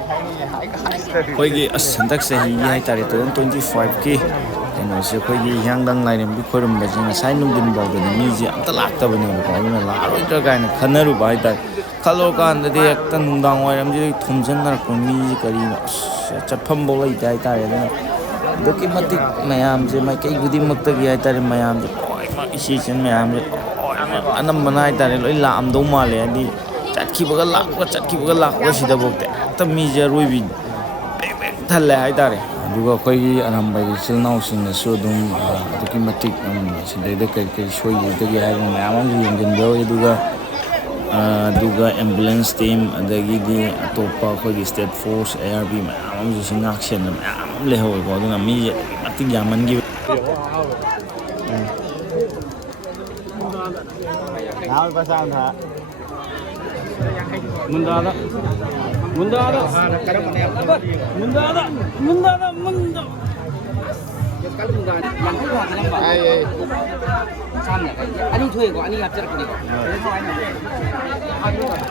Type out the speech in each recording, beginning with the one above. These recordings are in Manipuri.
ꯑꯩꯈꯣꯏꯒꯤ ꯍꯟꯗꯛ ꯆꯍꯤꯒꯤ ꯍꯥꯏꯇꯥꯔꯦ 2025ꯀꯤ ꯀꯩꯅꯣꯁꯦ ꯑꯩꯈꯣꯏꯒꯤ ꯍꯤꯌꯥꯡꯗꯥꯡ ꯂꯥꯏꯔꯦꯝꯕꯤ ꯈꯣꯏꯔꯝꯕꯁꯦ ꯉꯁꯥꯏ ꯅꯨꯡꯊꯤꯟ ꯐꯥꯎꯗꯗꯤ ꯃꯤꯁꯦ ꯑꯝꯇ ꯂꯥꯛꯇꯕꯅꯦꯕꯀꯣ ꯑꯗꯨꯅ ꯂꯥꯛꯑꯔꯣꯏꯗ꯭ꯔꯥ ꯀꯥꯏꯅ ꯈꯟꯅꯔꯨꯕ ꯍꯥꯏꯇꯥꯔꯦ ꯈꯜꯂꯨꯔꯀꯥꯟꯗꯗꯤ ꯍꯦꯛꯇ ꯅꯨꯡꯗꯥꯡ ꯋꯥꯏꯔꯝꯁꯤꯗꯒꯤ ꯊꯨꯝꯖꯤꯟꯅꯔꯛꯄ ꯃꯤꯁꯦ ꯀꯔꯤꯅꯣ ꯆꯠꯐꯝꯐꯥꯎ ꯂꯩꯇꯦ ꯍꯥꯏꯇꯥꯔꯦ ꯑꯗꯨꯅ ꯑꯗꯨꯛꯀꯤ ꯃꯇꯤꯛ ꯃꯌꯥꯝꯁꯦ ꯃꯥꯏꯀꯩ ꯈꯨꯗꯤꯡꯃꯛꯇꯒꯤ ꯍꯥꯏꯇꯥꯔꯦ ꯃꯌꯥꯝꯁꯦ ꯂꯣꯏꯅꯃꯛ ꯏꯆꯦ ꯃꯌꯥꯝꯁꯦ ꯂꯣꯏꯅꯃꯛ ꯑꯅꯝꯕꯅ ꯍꯥꯏꯇꯥꯔꯦ ꯂꯣꯏ ꯂꯥꯛꯑꯝꯗꯧ ꯃꯥꯜꯂꯦ ꯍꯥꯏꯗꯤ ꯆꯠꯈꯤꯕꯒ ꯂꯥꯛꯄꯒ ꯁꯤꯗꯐꯥꯎꯗ ꯍꯦꯛꯇ ꯃꯤꯁꯦ ꯑꯔꯣꯏꯕꯤ ꯕꯦꯛ ꯊꯜꯂꯦ ꯍꯥꯏꯇꯥꯔꯦ ꯑꯗꯨꯒ ꯑꯩꯈꯣꯏꯒꯤ ꯑꯔꯥꯝꯕꯥꯏ ꯏꯆꯤꯜ ꯏꯅꯥꯎꯁꯤꯡꯅꯁꯨ ꯑꯗꯨꯝ ꯑꯗꯨꯛꯀꯤ ꯃꯇꯤꯛ ꯁꯤꯗꯩꯗ ꯀꯔꯤ ꯁꯣꯏꯈꯤꯕꯗꯒꯦ ꯍꯥꯏꯕ ꯃꯌꯥꯝ ꯑꯃꯁꯨ ꯌꯦꯡꯁꯤꯟꯕ ꯌꯥꯎꯏ ꯑꯗꯨꯒ ꯑꯦꯝꯕꯨꯂꯦꯟꯁ ꯇꯤꯝ ꯑꯗꯒꯤꯗꯤ ꯑꯇꯣꯞꯄ ꯑꯩꯈꯣꯏꯒꯤ ꯁ꯭ꯇꯦꯠ ꯐꯣꯔꯁ ARB ꯃꯌꯥꯝ ꯑꯃꯁꯨ ꯁꯤ ꯉꯥꯛ ꯁꯦꯟꯅ ꯃꯌꯥꯝ ꯑꯃ ꯂꯩꯍꯧꯋꯦꯀꯣ ꯑꯗꯨꯅ ꯃꯤꯁꯦ ꯑꯗꯨꯛꯀꯤ ꯃꯇꯤꯛ ꯌꯥꯝꯃꯟꯈꯤꯕ Mundada. Ani thôi có ani gặp rất là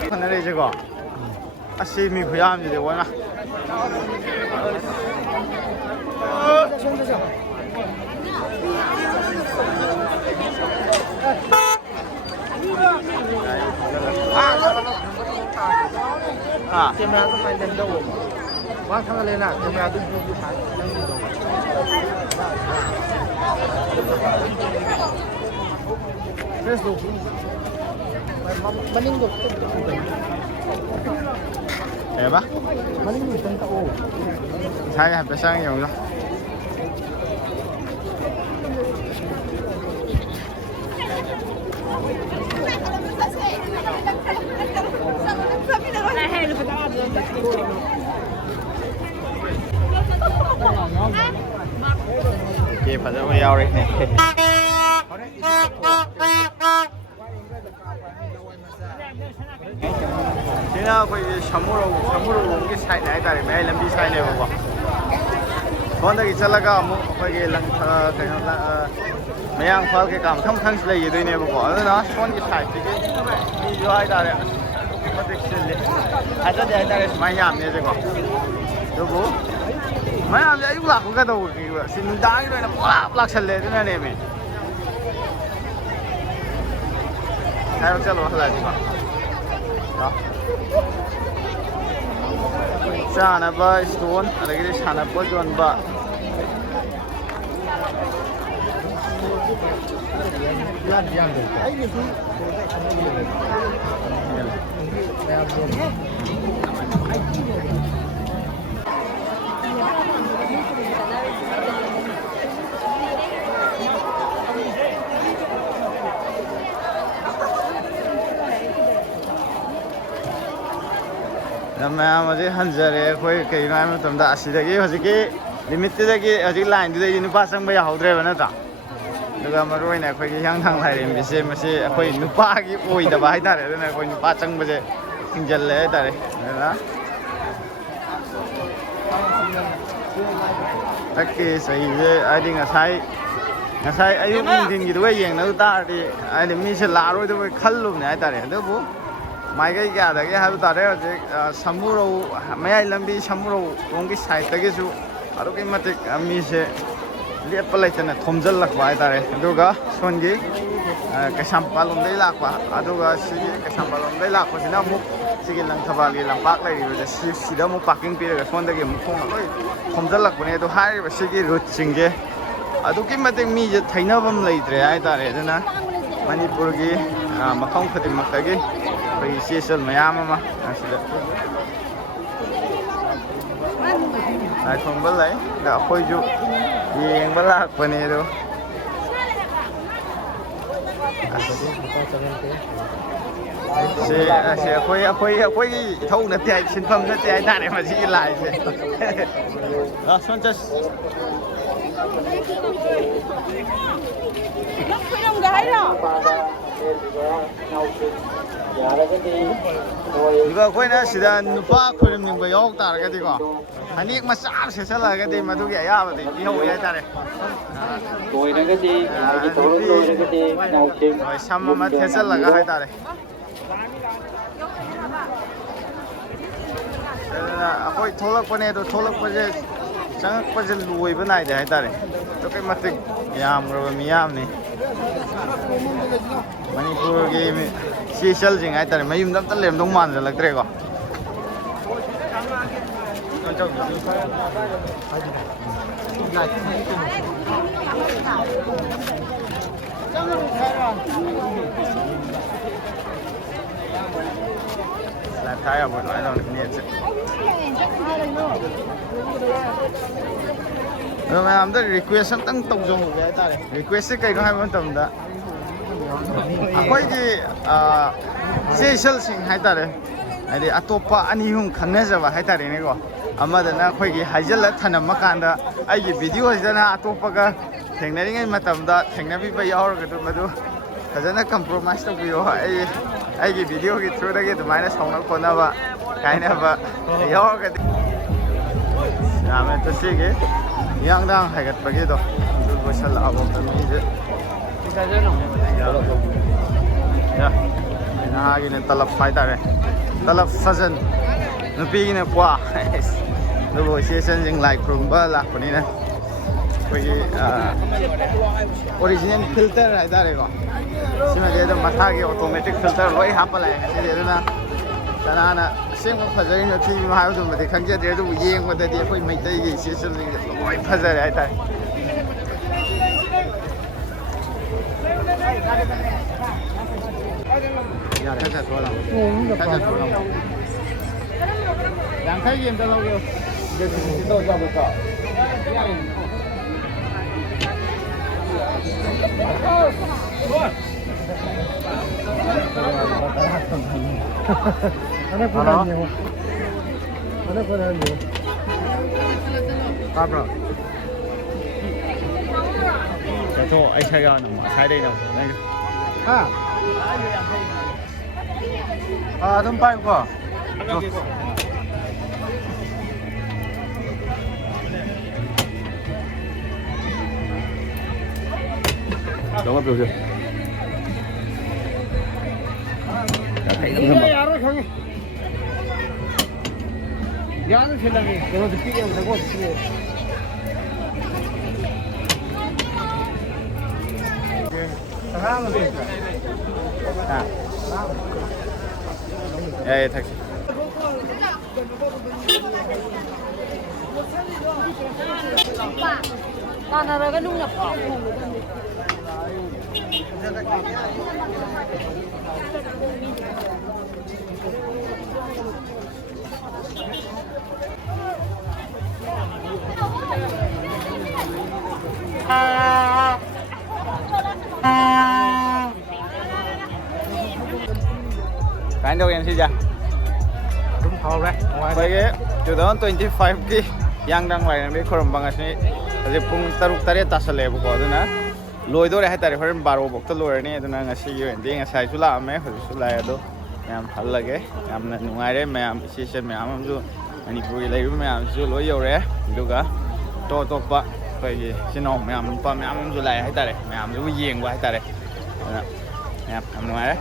Phần này chứ có. Asi mi khuyam gì đấy quá Camera có phải lên đâu mà. Quá thằng lên nào, camera đứng đứng phải. Facebook. Maning được. Đẹp á? Maning được tao. Sai hạt sang nhiều rồi. Chị phải cho nhau đi này. Thế nào vậy sắm mua cái site này tại mấy làm đi site này mà còn đây cái là cái lần cái mấy anh phải cái cảm thâm thăng lấy gì đây này mà còn nó còn cái site cái đi vô ai tại mà được xử lý ai cho đây tại mấy anh này chứ có đúng không mấy anh ấy cũng lạc cái đầu cái xin đá cái này nó lạc xử lý thế này mình hay không chalo là gì đó Sanaba stone, alagiri sanaba jonba. Nama masih hanjare, koi kaya nama tanda asli lagi, masih ke limit lagi, masih line tu lagi nupa sang bayar hodre mana tak? Juga maru ini koi yang thang lain masih koi nupa lagi, koi dah bahaya dah, tu nak koi nupa sang masih tinggal le dah, na? Tapi saya ada ngasai ayam mungkin gitu, yang nak utar di, ada misal laru itu kalau ni ada, tu bu. Mai cái gà đấy cái hai bữa tare rồi samuro mấy ai làm đi samuro con cái site cái số ở cái mặt mi sẽ liệt vào lại cho nên thom chân lạc vào tare đó cái son cái sampal ông đấy lạc vào đó cái sampal ông đấy lạc vào thì nó múc cái lăng thαβ cái lăng park lại rồi thì đó múc parking pi rồi son đấy cái múc không rồi thom chân lạc vào này đó hai và cái road chinh cái đó cái mặt mi sẽ thấy nó bấm lại rồi ai tare đó na Manipur cái mà không phải tìm mặt cái Bagi season mayam ama sudah. Ai không bớt lấy, đã khôi chụp, yên bớt lạc bên này đâu. Sẽ khôi thâu nè tiệt sinh phẩm nè tiệt đại này mà chỉ lại. Đó, xong chưa? Lúc khi đông gái rồi. Juga kau ni sudah nupa kau ni mungkin yok tar ke tiko. Hani ek macam sesala ke tiko madu ke ya berarti dia hoya tar. Koi nak jadi, lagi tolong nak jadi, nak cem. Sama mat sesala ke hoya tar. ꯍꯣꯏ ꯊꯣꯛꯂꯛꯄꯅꯦ ꯑꯗꯣ ꯊꯣꯛꯂꯛꯄꯁꯦ ꯆꯪꯉꯛꯄꯁꯦ ꯂꯣꯏꯕ ꯅꯥꯏꯗꯦ ꯍꯥꯏꯇꯥꯔꯦ ꯑꯗꯨꯛꯀꯤ ꯃꯇꯤꯛ ꯌꯥꯝꯈ꯭ꯔꯕ ꯃꯤꯌꯥꯝꯅꯤ ꯃꯅꯤꯄꯨꯔꯒꯤ ꯆꯦ ꯏꯆꯜꯁꯤꯡ ꯍꯥꯏꯇꯥꯔꯦ ꯃꯌꯨꯝꯗ ꯑꯝꯇ ꯂꯩꯔꯝꯗꯧ ꯃꯥꯟꯁꯤꯜꯂꯛꯇ꯭ꯔꯦꯀꯣ ꯊꯥ ꯌꯥꯕꯣꯏ ꯑꯗꯨꯃꯥꯏꯅ ꯇꯧꯅꯤ ꯅꯦꯠꯁꯦ ꯑꯗꯣ ꯃꯌꯥꯝꯗ ꯔꯤꯀ꯭ꯋꯦꯁ ꯑꯝꯇꯪ ꯇꯧꯖꯍꯧꯒꯦ ꯍꯥꯏꯇꯥꯔꯦ ꯔꯤꯀ꯭ꯋꯦꯁꯁꯦ ꯀꯩꯅꯣ ꯍꯥꯏꯕ ꯃꯇꯝꯗ ꯑꯩꯈꯣꯏꯒꯤ ꯆꯦ ꯏꯆꯜꯁꯤꯡ ꯍꯥꯏꯇꯥꯔꯦ ꯍꯥꯏꯗꯤ ꯑꯇꯣꯞꯄ ꯑꯅꯤ ꯑꯍꯨꯝ ꯈꯪꯅꯖꯕ ꯍꯥꯏꯇꯥꯔꯦꯅꯦꯀꯣ ꯑꯃꯗꯅ ꯑꯩꯈꯣꯏꯒꯤ ꯍꯥꯏꯖꯤꯜꯂ ꯊꯅꯝꯃ ꯀꯥꯟꯗ ꯑꯩꯒꯤ ꯚꯤꯗꯤꯑꯣꯁꯤꯗꯅ ꯑꯇꯣꯞꯄꯒ ꯊꯦꯡꯅꯔꯤꯉꯩ ꯃꯇꯝꯗ ꯊꯦꯡꯅꯕꯤꯕ ꯌꯥꯎꯔꯒꯗꯤ ꯃꯗꯨ ꯐꯖꯅ ꯀꯝꯄ꯭ꯔꯣꯃꯥꯏꯁ ꯇꯧꯕꯤꯌꯣ ꯑꯩꯒꯤ ꯚꯤꯗꯤꯑꯣꯒꯤ ꯊ꯭ꯔꯨꯗꯒꯤ ꯑꯗꯨꯃꯥꯏꯅ ꯁꯥꯎꯅ ꯈꯣꯠꯅꯕ ꯀꯥꯏꯅꯕ ꯌꯥꯎꯔꯒꯗꯤ ꯌꯥꯝꯅ ꯆꯠꯁꯤꯒꯤ ꯍꯤꯌꯥꯡꯊꯥꯡ ꯍꯥꯏꯒꯠꯄꯒꯤꯗꯣ ꯑꯗꯨ ꯂꯣꯏꯁꯤꯜꯂꯛꯑꯕ ꯃꯤꯁꯦ ꯅꯍꯥꯒꯤꯅ ꯇꯂꯞ ꯍꯥꯏꯇꯥꯔꯦ ꯇꯂꯞ ꯁꯖꯟ ꯅꯨꯄꯤꯒꯤꯅ ꯀ꯭ꯋꯥ ꯑꯗꯨꯕꯨ ꯏꯆꯦ ꯏꯆꯟꯁꯤꯡ ꯂꯥꯏ ꯈꯨꯔꯨꯝꯕ ꯂꯥꯛꯄꯅꯤꯅ ꯑꯩꯈꯣꯏꯒꯤ ꯑꯣꯔꯤꯖꯤꯅꯦꯜ ꯐꯤꯜꯇꯔ ꯍꯥꯏꯇꯥꯔꯦꯀꯣ ꯁꯤꯃꯗꯤ ꯑꯗꯨꯝ ꯃꯁꯥꯒꯤ ꯑꯣꯇꯣꯃꯦꯇꯤꯛ ꯐꯤꯜꯇꯔ ꯂꯣꯏ ꯍꯥꯞꯄ ꯂꯥꯛꯑꯦ ꯉꯁꯤꯗꯤ ꯑꯗꯨꯅ ꯀꯅꯥꯅ ꯑꯁꯦꯡꯕ ꯐꯖꯔꯤꯅꯣ ꯊꯤꯕꯅꯣ ꯍꯥꯏꯕꯗꯨꯃꯗꯤ ꯈꯪꯖꯗ꯭ꯔꯦ ꯑꯗꯨꯕꯨ ꯌꯦꯡꯕꯗꯗꯤ ꯑꯩꯈꯣꯏ ꯃꯩꯇꯩꯒꯤ ꯏꯆꯦ ꯏꯆꯜꯁꯤꯡꯁꯦ ꯂꯣꯏ ꯐꯖꯔꯦ ꯍꯥꯏꯇꯥꯔꯦ ꯌꯥꯡꯈꯩꯒꯤ ꯑꯝꯇ ꯂꯧꯒꯦ ꯇꯥꯕ꯭ꯔꯣ ꯆꯠꯊꯣꯛ ꯑꯩ ꯁꯥꯏꯒ ꯁꯥꯏꯗꯩ ꯑꯗꯨꯝ ꯄꯥꯏꯌꯨꯀꯣ 정말 펴세요. 야로 형이 야는 신랑이 너도 뛰게 되고 예, 택시. 나라가 누구냐? Cái đâu em xin ra. 좀 더울래? Vậy 2025기 양당 라인에 그런 방아시 이제 punng 6-8 따설래보고 어두나 로이도래 하다리 허름 바로 복도 로르니 어두나 ngasi 연디 ngasi 줄라메 허줄라야도 ꯌꯥꯝ ꯐꯜꯂꯒꯦ ꯌꯥꯝꯅ ꯅꯨꯡꯉꯥꯏꯔꯦ ꯃꯌꯥꯝ ꯁꯤꯁꯟ ꯃꯌꯥꯝ ꯑꯃꯁꯨ ꯃꯅꯤꯄꯨꯔꯒꯤ ꯂꯩꯔꯤꯕ ꯃꯌꯥꯝꯁꯨ ꯂꯣꯏ ꯌꯧꯔꯦ ꯑꯗꯨꯒ ꯑꯇꯣꯞ ꯑꯇꯣꯞꯄ ꯑꯩꯈꯣꯏꯒꯤ ꯆꯤꯅꯥꯎ ꯃꯌꯥꯝ ꯅꯨꯄꯥ ꯃꯌꯥꯝ ꯑꯃꯁꯨ ꯂꯥꯛꯑꯦ ꯍꯥꯏꯇꯥꯔꯦ ꯃꯌꯥꯝꯁꯨ ꯌꯦꯡꯕ ꯍꯥꯏꯇꯥꯔꯦ ꯑꯗꯨꯅ ꯌꯥꯝ ꯅꯨꯡꯉꯥꯏꯔꯦ